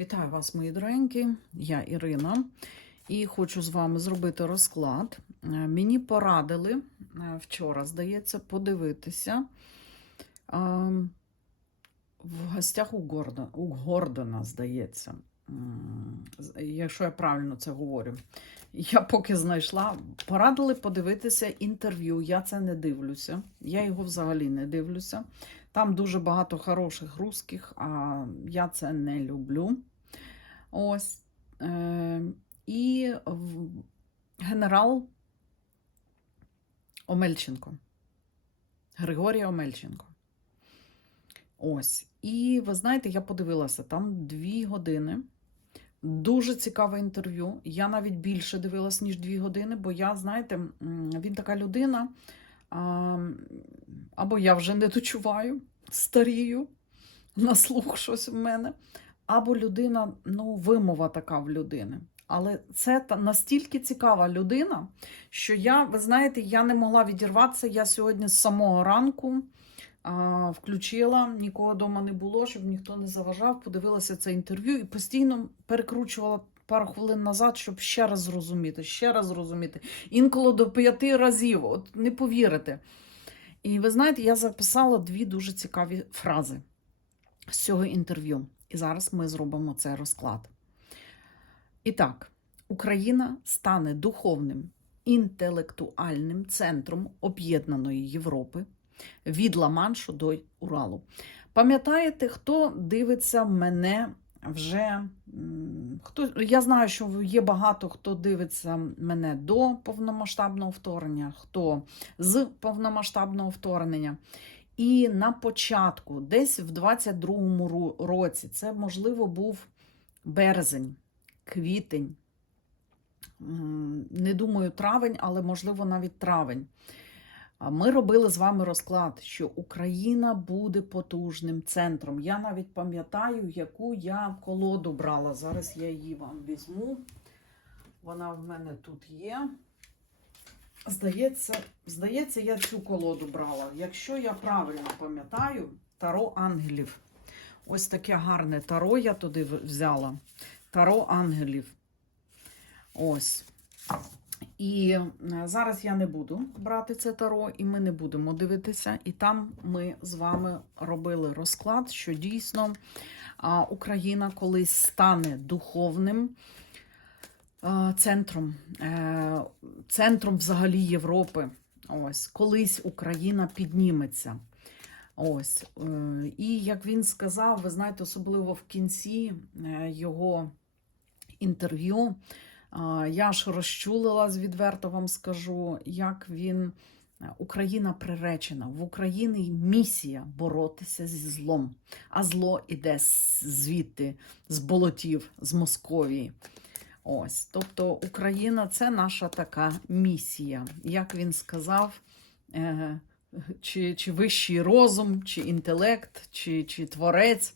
Вітаю вас, мої доренькі. Я Ірина, і хочу з вами зробити розклад. Е, Мені порадили е, вчора, здається, подивитися е, в гостях у Гордона, у Гордона, здається. Якщо я правильно це говорю. Я поки знайшла, порадили подивитися інтерв'ю. Я це не дивлюся. Я його взагалі не дивлюся. Там дуже багато хороших русських, а я це не люблю. Ось. Е, і генерал Омельченко. Григорій Омельченко. Ось. І ви знаєте, я подивилася, там дві години. Дуже цікаве інтерв'ю. Я навіть більше дивилась, ніж дві години, бо я, знаєте, він така людина. Або я вже не дочуваю, старію, на слух щось в мене, або людина, ну, вимова така в людини. Але це настільки цікава людина, що я, ви знаєте, я не могла відірватися. Я сьогодні з самого ранку а, включила, нікого вдома не було, щоб ніхто не заважав, подивилася це інтерв'ю і постійно перекручувала пару хвилин назад, щоб ще раз зрозуміти, ще раз зрозуміти. Інколи до п'яти разів, от не повірите. І ви знаєте, я записала дві дуже цікаві фрази з цього інтерв'ю. І зараз ми зробимо цей розклад. І так, Україна стане духовним інтелектуальним центром об'єднаної Європи від Ла-Маншу до Уралу. Пам'ятаєте, хто дивиться мене вже? Хто, я знаю, що є багато хто дивиться мене до повномасштабного вторгнення, хто з повномасштабного вторгнення. І на початку, десь в 22-му році, це можливо був березень, квітень. Не думаю, травень, але можливо навіть травень. Ми робили з вами розклад, що Україна буде потужним центром. Я навіть пам'ятаю, яку я колоду брала. Зараз я її вам візьму. Вона в мене тут є. Здається, здається, я цю колоду брала. Якщо я правильно пам'ятаю, таро ангелів. Ось таке гарне таро я туди взяла. Таро ангелів. Ось. І е, зараз я не буду брати це таро, і ми не будемо дивитися. І там ми з вами робили розклад, що дійсно Україна колись стане духовним центром, е, центром взагалі Європи. Ось, колись Україна підніметься. Ось. е, І як він сказав, ви знаєте, особливо в кінці е, його інтерв'ю. Я ж розчулилась, відверто вам скажу, як він Україна приречена. В Україні місія боротися зі злом, а зло іде звідти, з болотів, з Московії. Ось, тобто Україна це наша така місія. Як він сказав, е, чи, чи вищий розум, чи інтелект, чи, чи творець.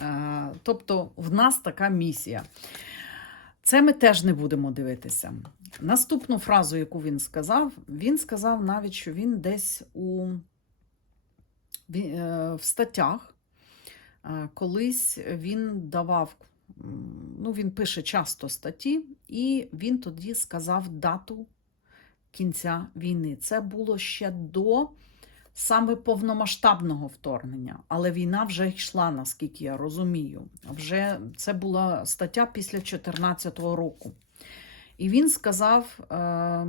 Е, тобто в нас така місія. Це ми теж не будемо дивитися. Наступну фразу, яку він сказав, він сказав навіть, що він десь у е, в статтях колись він давав, ну він пише часто статті, і він тоді сказав дату кінця війни. Це було ще до саме повномасштабного вторгнення, але війна вже йшла, наскільки я розумію. Вже це була стаття після 2014 року. І він сказав е,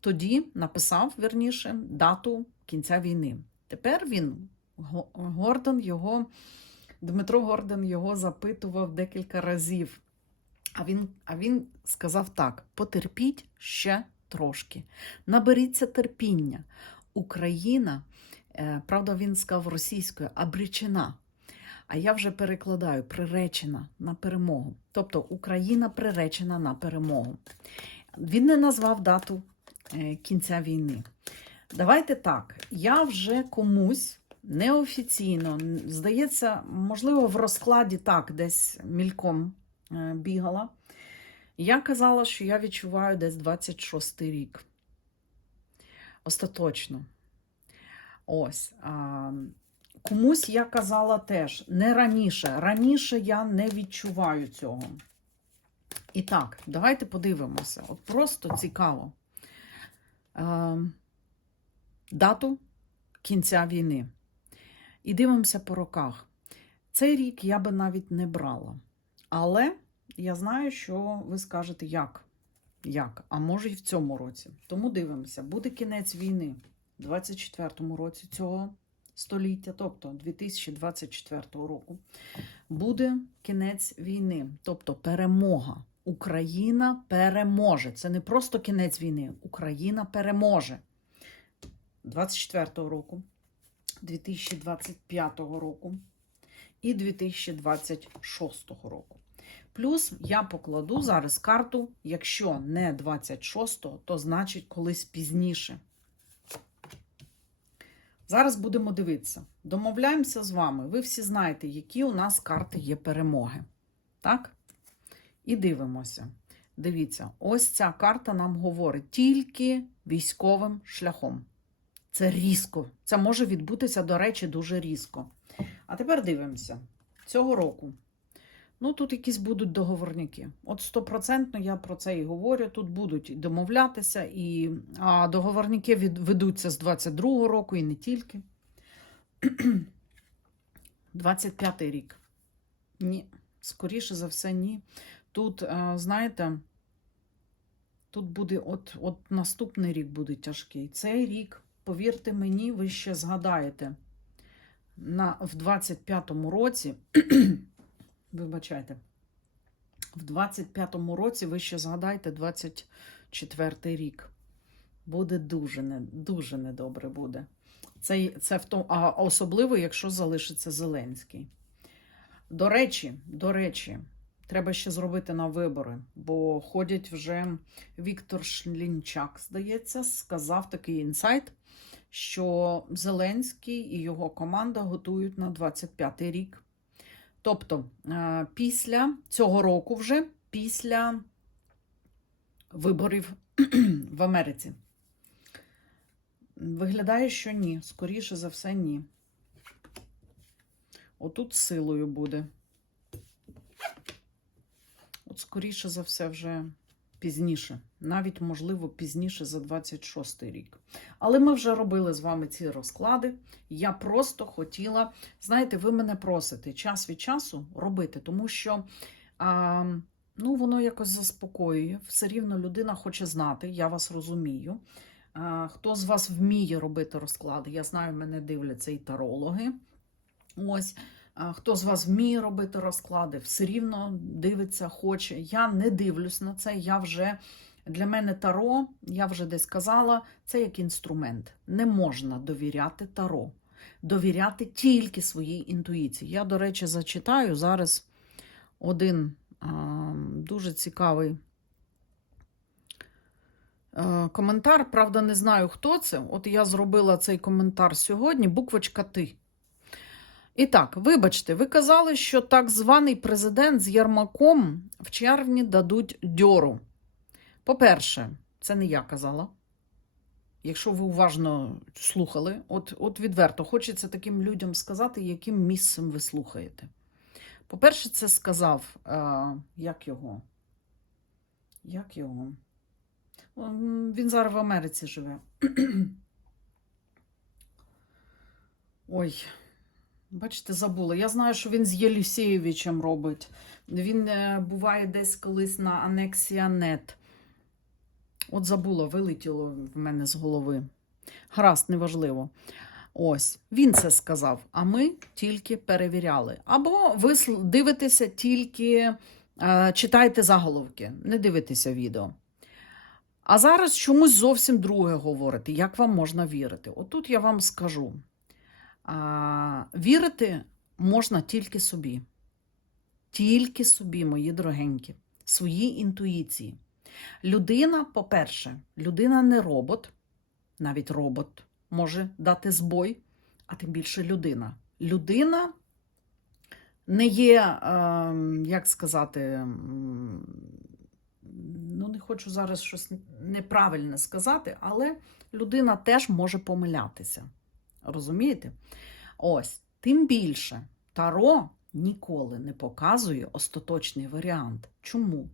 тоді, написав вірніше, дату кінця війни. Тепер він, Гордон, його, Дмитро Гордон його запитував декілька разів. А він, а він сказав так: потерпіть ще трошки, наберіться терпіння. Україна, е, правда, він сказав російською, обречена. А я вже перекладаю приречена на перемогу. Тобто Україна приречена на перемогу. Він не назвав дату е, кінця війни. Давайте так. Я вже комусь неофіційно, здається, можливо, в розкладі так, десь мільком е, бігала. Я казала, що я відчуваю десь 26 рік. Остаточно. Ось. А, комусь я казала теж не раніше. Раніше я не відчуваю цього. І так, давайте подивимося. От просто цікаво. Е, дату кінця війни. І дивимося по роках. Цей рік я би навіть не брала. Але я знаю, що ви скажете, як? Як? А може і в цьому році. Тому дивимося, буде кінець війни в 24-му році цього століття, тобто 2024 року. Буде кінець війни, тобто перемога. Україна переможе. Це не просто кінець війни. Україна переможе 24-го року, 2025 року і 2026 року. Плюс я покладу зараз карту, якщо не 26-го, то значить колись пізніше. Зараз будемо дивитися. Домовляємося з вами. Ви всі знаєте, які у нас карти є перемоги. Так? І дивимося. Дивіться, ось ця карта нам говорить тільки військовим шляхом. Це різко. Це може відбутися, до речі, дуже різко. А тепер дивимося. Цього року. Ну, тут якісь будуть договорники. От стопроцентно я про це і говорю. Тут будуть домовлятися, і а договорники від, ведуться з 22-го року і не тільки. 25-й рік. Ні, скоріше за все, ні. Тут, знаєте, тут буде от, от наступний рік буде тяжкий. Цей рік, повірте мені, ви ще згадаєте. На, в 25-му році, вибачайте, в 25-му році ви ще згадайте 24-й рік. Буде дуже, не, дуже недобре буде. Це, це в тому, а особливо, якщо залишиться Зеленський. До речі, до речі, треба ще зробити на вибори, бо ходять вже Віктор Шлінчак, здається, сказав такий інсайт, що Зеленський і його команда готують на 25-й рік. Тобто, е, після цього року вже після виборів в Америці. Виглядає, що ні. Скоріше за все, ні. Отут силою буде. От, скоріше за все, вже пізніше. Навіть, можливо, пізніше за 26-й рік. Але ми вже робили з вами ці розклади. Я просто хотіла, знаєте, ви мене просите час від часу робити, тому що а, ну, воно якось заспокоює. Все рівно людина хоче знати, я вас розумію. Хто з вас вміє робити розклади? Я знаю, мене дивляться і тарологи. Ось. Хто з вас вміє робити розклади, все рівно дивиться, хоче. Я не дивлюсь на це. Я вже для мене таро, я вже десь казала, це як інструмент. Не можна довіряти таро. Довіряти тільки своїй інтуїції. Я, до речі, зачитаю зараз один а, дуже цікавий коментар. Правда, не знаю, хто це. От я зробила цей коментар сьогодні. Буквочка Ти. І так, вибачте, ви казали, що так званий президент з Єрмаком в червні дадуть дьору. По-перше, це не я казала. Якщо ви уважно слухали, от, от відверто хочеться таким людям сказати, яким місцем ви слухаєте. По-перше, це сказав, е, як його? Як його? Він зараз в Америці живе. Ой. Бачите, забула. Я знаю, що він з Єлісєєвичем робить. Він е, буває десь колись на анексія нет. От забула, вилетіло в мене з голови. Гаразд, неважливо. Ось, він це сказав, а ми тільки перевіряли. Або ви дивитеся тільки, е, читайте заголовки, не дивитеся відео. А зараз чомусь зовсім друге говорите. Як вам можна вірити? Отут я вам скажу. А, вірити можна тільки собі. Тільки собі, мої дорогенькі, своїй інтуїції. Людина, по-перше, людина не робот, навіть робот може дати збой, а тим більше людина. Людина не є, е, як сказати, ну не хочу зараз щось неправильне сказати, але людина теж може помилятися. Розумієте? Ось. Тим більше Таро ніколи не показує остаточний варіант. Чому?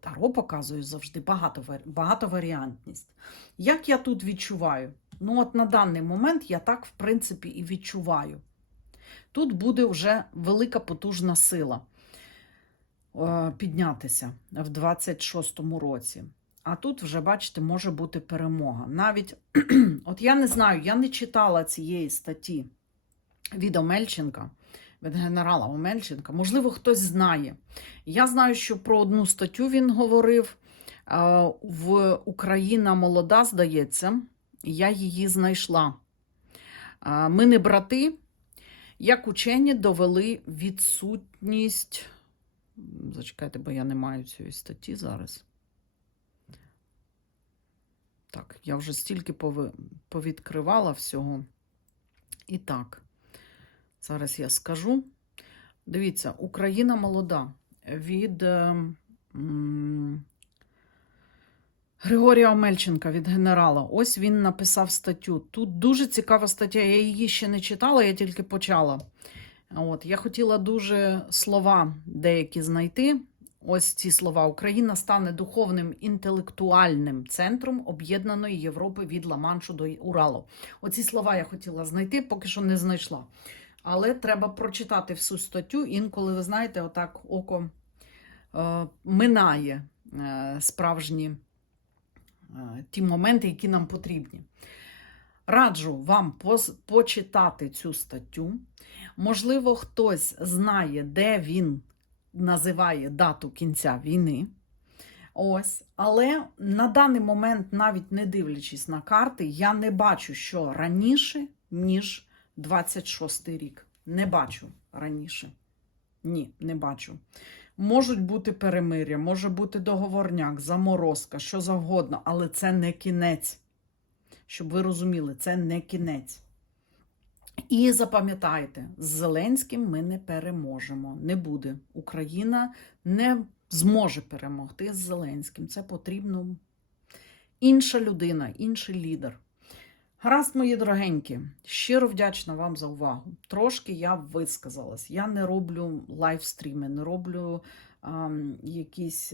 Таро показує завжди багато, багатоваріантність. Як я тут відчуваю? Ну, от на даний момент я так, в принципі, і відчуваю. Тут буде вже велика потужна сила е, піднятися в 26-му році. А тут вже, бачите, може бути перемога. Навіть, от я не знаю, я не читала цієї статті від Омельченка, від генерала Омельченка. Можливо, хтось знає. Я знаю, що про одну статтю він говорив в Україна молода, здається, я її знайшла. Ми не брати, як учені довели відсутність. Зачекайте, бо я не маю цієї статті зараз. Так, я вже стільки повідкривала всього. І так, зараз я скажу. Дивіться, Україна молода від е, Григорія Омельченка від генерала. Ось він написав статтю. Тут дуже цікава стаття. Я її ще не читала, я тільки почала. От, я хотіла дуже слова деякі знайти. Ось ці слова. Україна стане духовним інтелектуальним центром об'єднаної Європи від Ла-Маншу до Уралу. Оці слова я хотіла знайти, поки що не знайшла. Але треба прочитати всю статтю. Інколи, ви знаєте, отак око е, минає е, справжні е, ті моменти, які нам потрібні. Раджу вам почитати цю статтю. Можливо, хтось знає, де він називає дату кінця війни. Ось, але на даний момент, навіть не дивлячись на карти, я не бачу, що раніше, ніж 26 рік. Не бачу раніше. Ні, не бачу. Можуть бути перемир'я, може бути договорняк, заморозка, що завгодно, але це не кінець. Щоб ви розуміли, це не кінець. І запам'ятайте, з Зеленським ми не переможемо. Не буде. Україна не зможе перемогти з Зеленським. Це потрібно інша людина, інший лідер. Гаразд, мої дорогенькі, щиро вдячна вам за увагу. Трошки я висказалась. Я не роблю лайвстріми, не роблю якісь,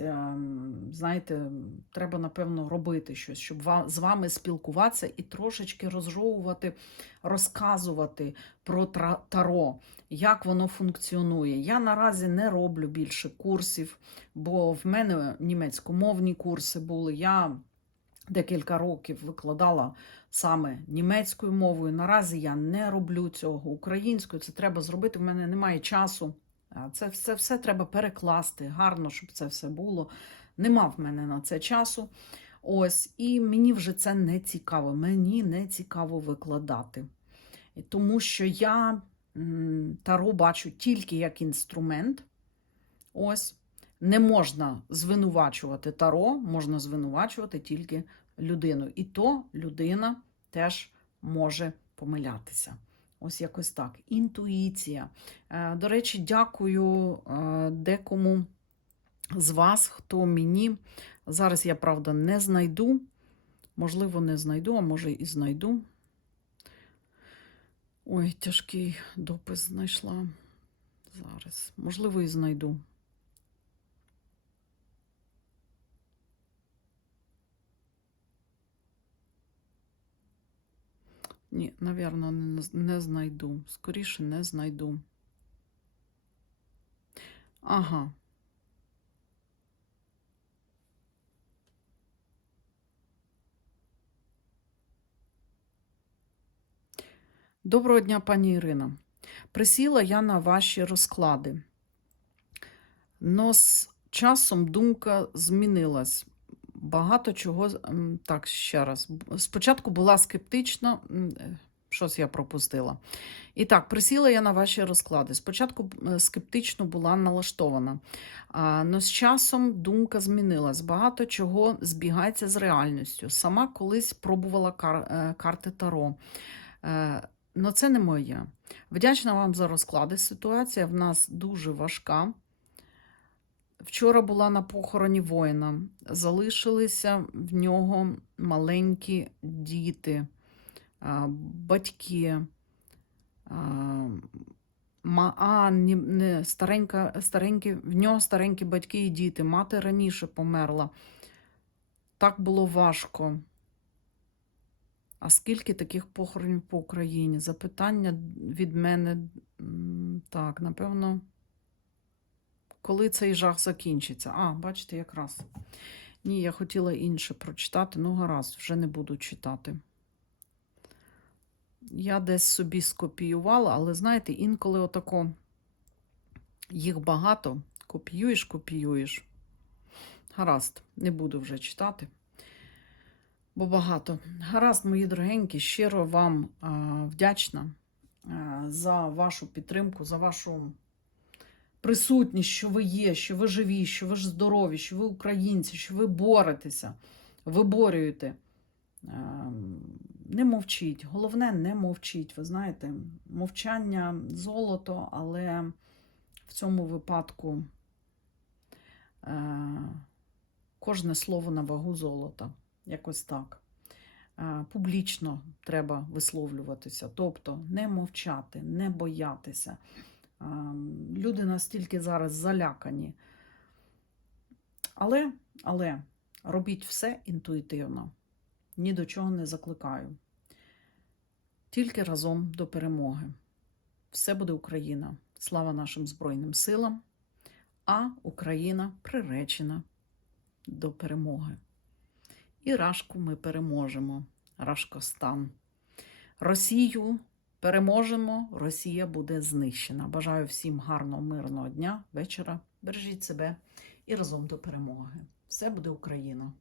знаєте, треба, напевно, робити щось, щоб з вами спілкуватися і трошечки розжовувати, розказувати про таро, як воно функціонує. Я наразі не роблю більше курсів, бо в мене німецькомовні курси були. Я декілька років викладала саме німецькою мовою. Наразі я не роблю цього українською. Це треба зробити. В мене немає часу. Це все, все треба перекласти гарно, щоб це все було. Нема в мене на це часу. Ось, і мені вже це не цікаво. Мені не цікаво викладати. Тому що я таро бачу тільки як інструмент. Ось. Не можна звинувачувати таро, можна звинувачувати тільки людину. І то людина теж може помилятися. Ось якось так. Інтуїція. Е, До речі, дякую е, декому з вас, хто мені. Зараз я, правда, не знайду. Можливо, не знайду, а може і знайду. Ой, тяжкий допис знайшла. Зараз. Можливо, і знайду. Ні, не, не знайду. Скоріше не знайду. Ага. Доброго дня, пані Ірина. Присіла я на ваші розклади. Но з часом думка змінилась. Багато чого. Так, ще раз. Спочатку була скептична. м, е, Щось я пропустила. І так, присіла я на ваші розклади. Спочатку е, скептично була налаштована. Але з часом думка змінилась. Багато чого збігається з реальністю. Сама колись пробувала кар... е, карти Таро. Е, Ну, це не моє. Вдячна вам за розклади. Ситуація в нас дуже важка. Вчора була на похороні воїна. Залишилися в нього маленькі діти, батьки. А, не, старенька, старенькі, в нього старенькі батьки і діти. Мати раніше померла. Так було важко. А скільки таких похоронів по Україні? Запитання від мене. Так, напевно, коли цей жах закінчиться? А, бачите, якраз. Ні, я хотіла інше прочитати. Ну, гаразд, вже не буду читати. Я десь собі скопіювала, але знаєте, інколи отако їх багато. Копіюєш, копіюєш. Гаразд, не буду вже читати, бо багато. Гаразд, мої дорогенькі, щиро вам вдячна за вашу підтримку, за вашу присутність, що ви є, що ви живі, що ви ж здорові, що ви українці, що ви боретеся, виборюєте. Ем, Не мовчіть. Головне, не мовчіть. Ви знаєте, мовчання золото, але в цьому випадку е, кожне слово на вагу золота. Якось так. Е, Публічно треба висловлюватися, тобто не мовчати, не боятися. Е, Люди настільки зараз залякані. Але, але робіть все інтуїтивно. Ні до чого не закликаю. Тільки разом до перемоги. Все буде Україна. Слава нашим Збройним силам, а Україна приречена до перемоги. І Рашку ми переможемо. Рашкостан. Росію переможемо, Росія буде знищена. Бажаю всім гарного, мирного дня, вечора. Бережіть себе і разом до перемоги. Все буде Україна!